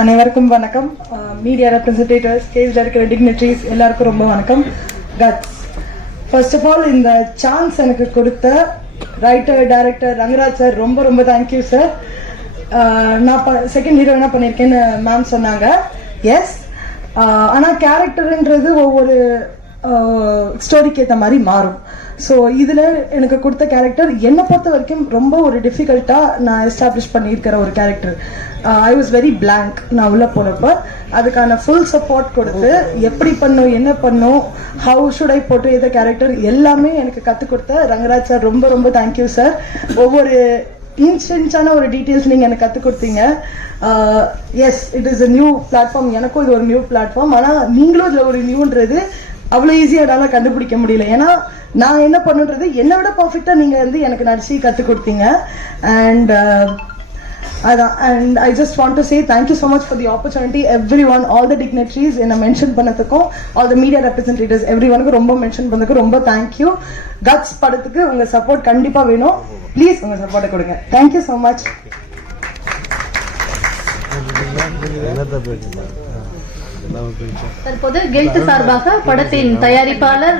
அனைவருக்கும் வணக்கம். Media representatives, cast director, dignitaries எல்லாருக்கும் ரொம்ப வணக்கம். கட்ஸ், ஃபர்ஸ்ட் ஆஃப் ஆல் இந்த சான்ஸ் எனக்கு கொடுத்த ரைட்டர் டைரக்டர் ரங்கராஜ் சார் ரொம்ப ரொம்ப தேங்க்யூ சார். நான் செகண்ட் ஹீரோயினா பண்ணியிருக்கேன்னு மேம் சொன்னாங்க. எஸ், ஆனால் கேரக்டருன்றது ஒவ்வொரு ஸ்டோரிக்கு ஏற்ற மாதிரி மாறும். ஸோ இதில் எனக்கு கொடுத்த கேரக்டர் என்னை பொறுத்த வரைக்கும் ரொம்ப ஒரு டிஃபிகல்ட்டாக நான் எஸ்டாப்ளிஷ் பண்ணியிருக்கிற ஒரு character. I was very blank. நான் உள்ளே போனப்போ அதுக்கான ஃபுல் சப்போர்ட் கொடுத்து எப்படி பண்ணும், என்ன பண்ணும், ஹவு ஷுட் ஐ போட்டு எந்த கேரக்டர் எல்லாமே எனக்கு கற்றுக் கொடுத்த ரங்கராஜ் சார் ரொம்ப ரொம்ப தேங்க்யூ சார். ஒவ்வொரு இன்ஸ்டன்ஸான ஒரு டீட்டெயில்ஸ் நீங்கள் எனக்கு கற்றுக் கொடுத்தீங்க. Yes, it is a new platform. எனக்கும் இது ஒரு நியூ பிளாட்ஃபார்ம். ஆனால் நீங்களும் இதில் ஒரு நியூன்றது அவ்வளோ ஈஸியாக என்னால் கண்டுபிடிக்க முடியல. ஏன்னா நான் என்ன பண்ணுன்றது என்னை விட பர்ஃபெக்டாக நீங்கள் வந்து எனக்கு நடிச்சு கற்றுக் கொடுத்தீங்க. அண்ட் அதான், and I just want to say thank you so much for the opportunity. Everyone, all the dignitaries என்னை மென்ஷன் பண்ணதுக்கும், ஆல் த மீடியா ரெப்ரசன்டேட்டிவ்ஸ் எவ்ரி ஒனுக்கும் ரொம்ப மென்ஷன் பண்ணதுக்கும் ரொம்ப தேங்க்யூ. கட்ஸ் படத்துக்கு உங்கள் சப்போர்ட் கண்டிப்பாக வேணும். ப்ளீஸ் உங்கள் சப்போர்ட்டை கொடுங்க. Thank you so much. தற்போது கில்ட் சார்பாக படத்தின் தயாரிப்பாளர்